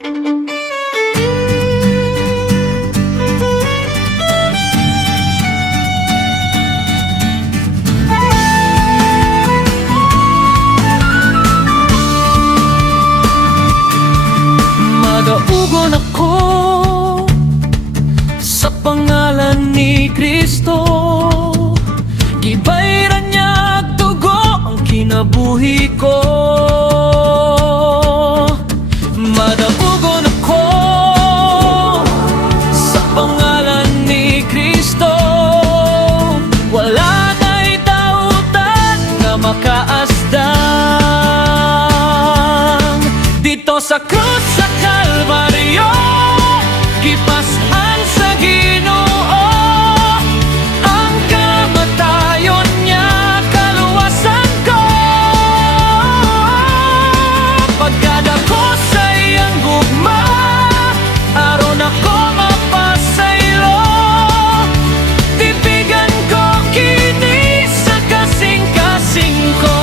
Madaugon ako sa pangalan ni Kristo. Gibayran niya dugo ang kinabuhi ko. Madaugon ako sa pangalan ni Kristo. Wala na'y dautan na makaasdang dito sa krus sa Kalbaryo. Gipasan sa Ginoo ang kamatayon niya, kaluwasan ko. Pagkadako sa iyang gugma, aron ako mapasaylo. Tipigan ko kini sa kasing-kasing ko.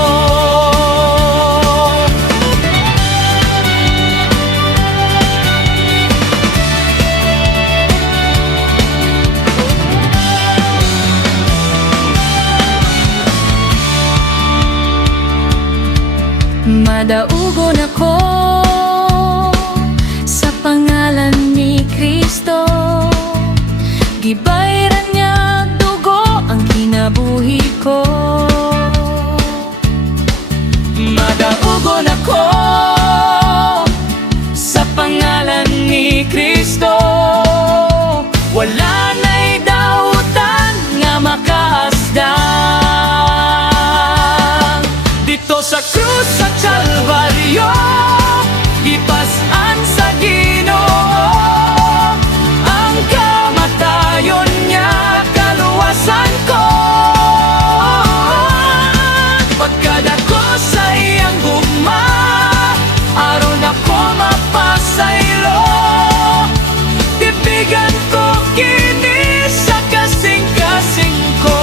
Madaugon ako sa pangalan ni Kristo. Gibayran niya dugo ang kinabuhi ko. Madaugon ako sa pangalan ni Kristo. Wala na'y dautan nga makaasdang dito sa krus sa Kalbaryo. Gipasan sa Ginoo ang kamatayon niya, kaluwasan ko. Pagkadako sa iyang gugma, aron ako mapasaylo. Tipigan ko kini sa kasing-kasing ko.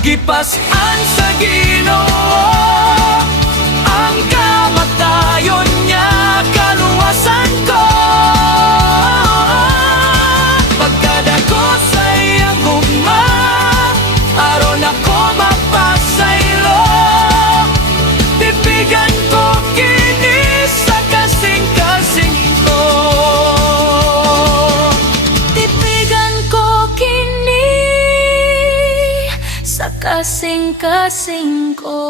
Gipasan sa Ginoo ang kamatayon niya, kaluwasan ko. Pagkadako sa iyang gugma, aron ako mapasaylo. Tipigan ko kini sa kasing-kasing ko. Tipigan ko kini sa kasing-kasing ko.